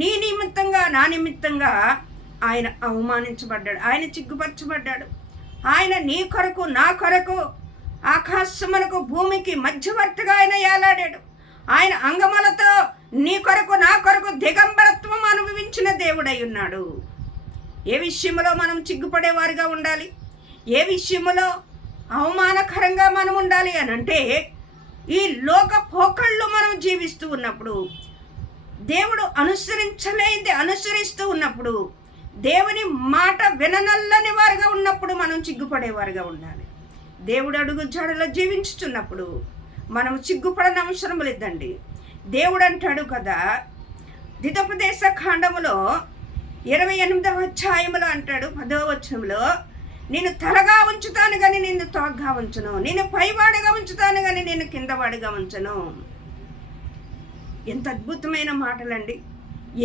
నీ నిమిత్తంగా, నా నిమిత్తంగా ఆయన అవమానించబడ్డాడు, ఆయన చిగ్గుపరచబడ్డాడు. ఆయన నీ కొరకు, నా కొరకు ఆకాశమునకు భూమికి మధ్యవర్తిగా ఆయన ఏలాడాడు. ఆయన అంగములతో నీ కొరకు, నా కొరకు దిగంబరత్వం అనుభవించిన దేవుడై ఉన్నాడు. ఏ విషయంలో మనం చిగ్గుపడేవారిగా ఉండాలి, ఏ విషయంలో అవమానకరంగా మనం ఉండాలి అని అంటే, ఈ లోక పోకళ్ళు మనం జీవిస్తూ ఉన్నప్పుడు, దేవుడు అనుసరించలేనిది అనుసరిస్తూ ఉన్నప్పుడు, దేవుని మాట విననల్లని వారుగా ఉన్నప్పుడు మనం చిగ్గుపడేవారుగా ఉండాలి. దేవుడు అడుగు జాడలో జీవించుతున్నప్పుడు మనం చిగ్గుపడని అవసరం లేదండి. దేవుడు అంటాడు కదా, ద్వితోపదేశ కాండములో 28వ అధ్యాయములో అంటాడు 10వ వచనంలో, నేను తలగా ఉంచుతాను కానీ నిన్ను తోగ్గా ఉంచను, నేను పైవాడిగా ఉంచుతాను కానీ నేను కిందవాడిగా ఉంచను. ఎంత అద్భుతమైన మాటలండి.